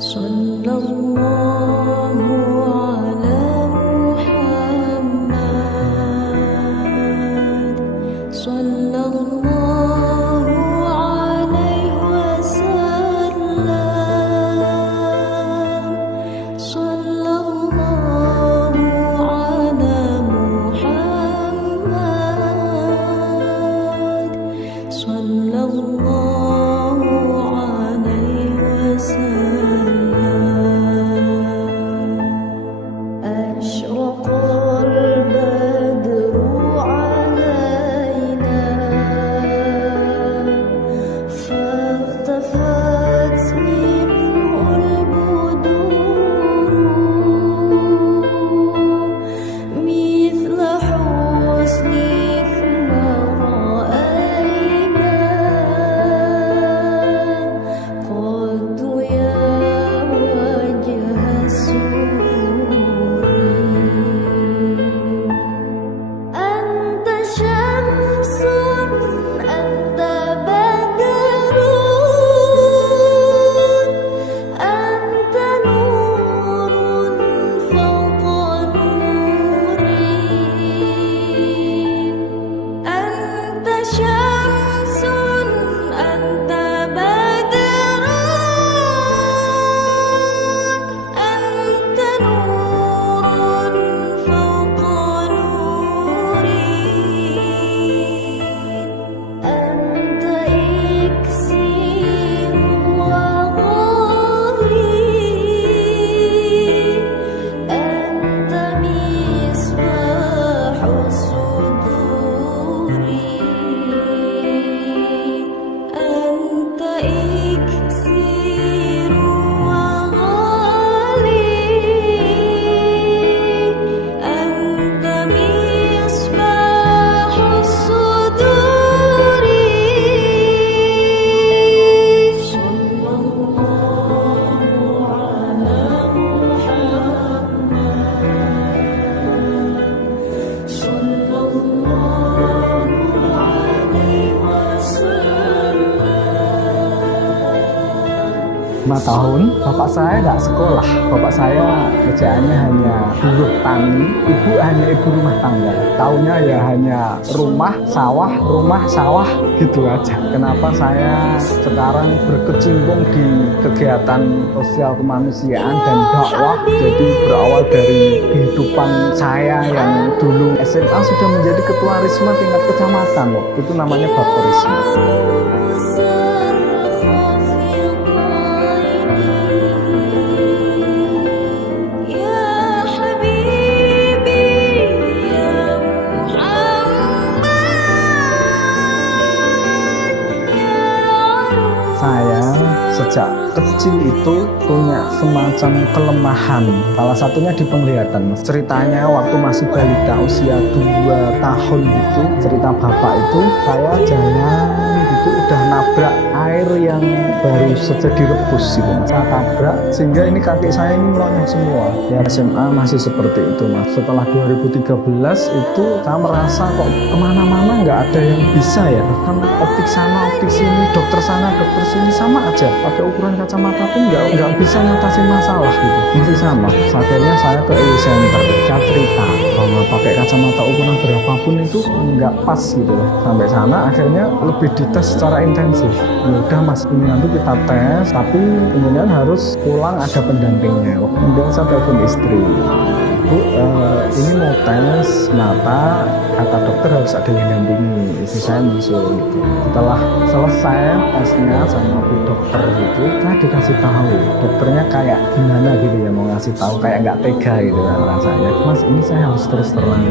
Sallallahu ala Muhammad, sallallahu alaihi wasallam, sallallahu ala Muhammad, sallallahu alaihi wasallam. أشرق البدر علينا فاختفت منه البدور مثل حسنك ما رأينا قد يا وجه السرور. أنت شمس أنت بدر أنت نور فوق نوري. أنت شمس أنت بدر أنت نور فوق نوري. أنت إكسير وغالي أنت مصباح الصدور. أنت إكسير وغالي أنت مصباح الصدور. صلى الله على محمد، صلى الله عليه وسلم. 5 tahun, bapak saya nggak sekolah. Bapak saya kerjaannya hanya buruh tani, ibu hanya ibu rumah tangga. Taunya ya hanya rumah, sawah, gitu aja. Kenapa saya sekarang berkecimpung di kegiatan sosial kemanusiaan dan dakwah? Jadi berawal dari kehidupan saya yang dulu SMA sudah menjadi ketua Risma tingkat kecamatan. Itu namanya Baptorisma. Saya sejak kecil itu punya semacam kelemahan. Salah satunya di penglihatan. Ceritanya waktu masih balita usia 2 tahun gitu, cerita bapak itu saya jalan gitu udah nabrak air yang baru saja direbus gitu. Saya tabrak sehingga ini kaki saya ini melonyah semua. Ya SMA masih seperti itu mas. Setelah 2013 itu saya merasa kok kemana-mana nggak ada yang bisa ya. Bahkan optik sana, optik sini, dokter sana, dokter sini sama aja. Pakai ukuran kacamata pun nggak bisa ngatasin masalah gitu. Masih sama. Akhirnya saya ke EU Center. Saya cerita bahwa pakai kacamata ukuran berapapun itu nggak pas gitu. Sampai sana akhirnya lebih dites secara intensif. Ya udah mas, ini nanti kita tes, tapi kemudian harus pulang ada pendampingnya. Kemudian saya telepon istri. Bu, ini mau tes mata, kata dokter harus ada yang dampingi. Istri saya nyusul gitu. Setelah selesai tesnya sama bu dokter gitu, saya dikasih tahu. Dokternya kayak gimana gitu ya, mau ngasih tahu kayak nggak tega gitu kan rasanya. Mas, ini saya harus terus terang.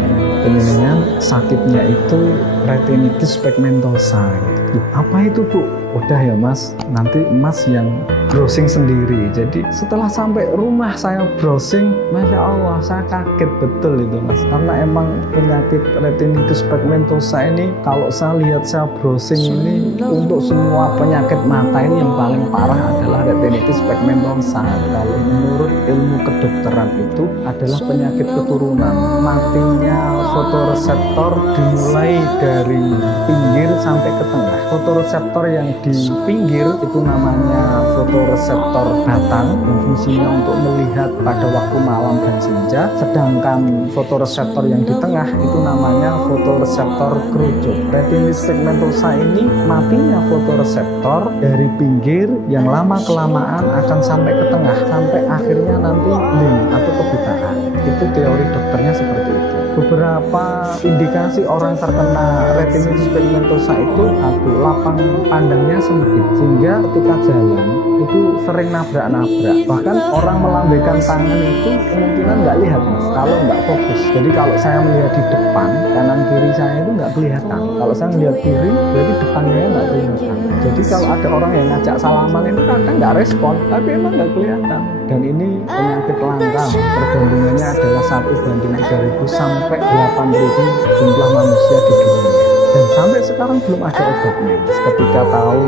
Penyelesaian sakitnya itu retinitis pigmentosa gitu. Apa itu bu? Udah ya mas, nanti mas yang browsing sendiri. Jadi setelah sampai rumah saya browsing, Masya Allah saya kaget betul itu mas. Karena emang penyakit retinitis pigmentosa ini kalau saya lihat saya browsing ini untuk semua penyakit mata ini yang paling parah adalah retinitis pigmentosa. Kalau menurut ilmu kedokteran itu adalah penyakit keturunan. Matinya fotoreseptor dimulai dari pinggir sampai ke tengah. Fotoreseptor yang di pinggir itu namanya fotoreseptor batang yang fungsinya untuk melihat pada waktu malam dan senja, sedangkan fotoreseptor yang di tengah itu namanya fotoreseptor kerucut. Retinitis pigmentosa ini matinya fotoreseptor dari pinggir yang lama-kelamaan akan sampai ke tengah, sampai akhirnya nanti bling atau kebutaan. Itu teori dokternya seperti itu. Beberapa indikasi orang terkena retinitis pigmentosa itu satu, lapang pandangnya sempit sehingga ketika jalan itu sering nabrak-nabrak. Bahkan orang melambaikan tangan itu kemungkinan nggak lihat mas, kalau nggak fokus. Jadi kalau saya melihat di depan, kanan kiri saya itu nggak kelihatan. Kalau saya melihat kiri, berarti depannya nggak kelihatan. Jadi kalau ada orang yang ngajak salaman itu kadang nggak respon, tapi emang nggak kelihatan. Dan ini penyakit langka, perbandingannya adalah 1:3.000 sampai 8.000 jumlah manusia di dunia. Dan sampai sekarang belum ada obatnya. Ketika tahu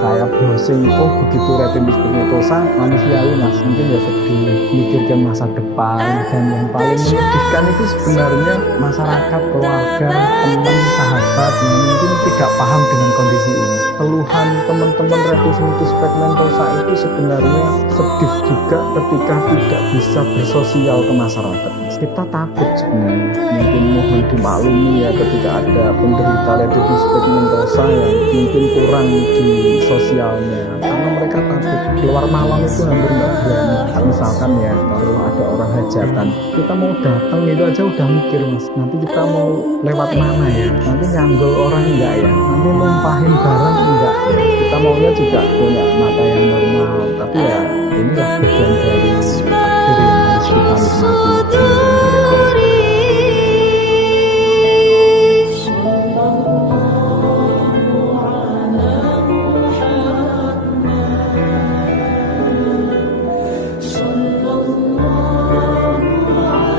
saya browsing, oh begitu retinitis pigmentosa, manusiawi mas, mungkin ya sedih, mikirkan masa depan. Dan yang paling menyedihkan itu sebenarnya masyarakat, keluarga, teman, sahabat yang mungkin tidak paham dengan kondisi ini. Keluhan teman-teman retinitis pigmentosa itu sebenarnya sedih juga ketika tidak bisa bersosial ke masyarakat. Kita takut sebenarnya, mungkin mohon dimaklumi ya ketika ada penderita retinitis pigmentosa yang mungkin kurang di sosialnya, karena mereka takut keluar malam itu hampir nggak berani. Misalkan ya kalau ada orang hajatan, kita mau datang itu aja udah mikir mas, nanti kita mau lewat mana ya, nanti nyanggol orang enggak ya, nanti numpahin barang enggak ya. Kita maunya juga punya mata yang normal, tapi ya inilah bagian dari takdir yang harus kita nikmati.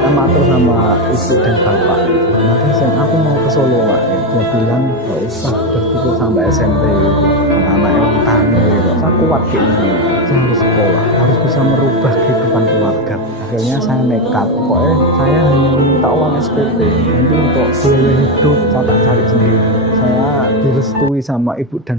Matur sama ibu dan bapak, nanti aku mau ke Solo pak, dia bilang gak usah berpikir sampai SMP gitu, anak yang tani gitu, saya kuat kayaknya, saya harus sekolah, harus bisa merubah kehidupan keluarga. Akhirnya saya nekat, pokoknya saya hanya minta uang SPP, nanti untuk biaya hidup saya tak cari sendiri. Saya direstui sama ibu dan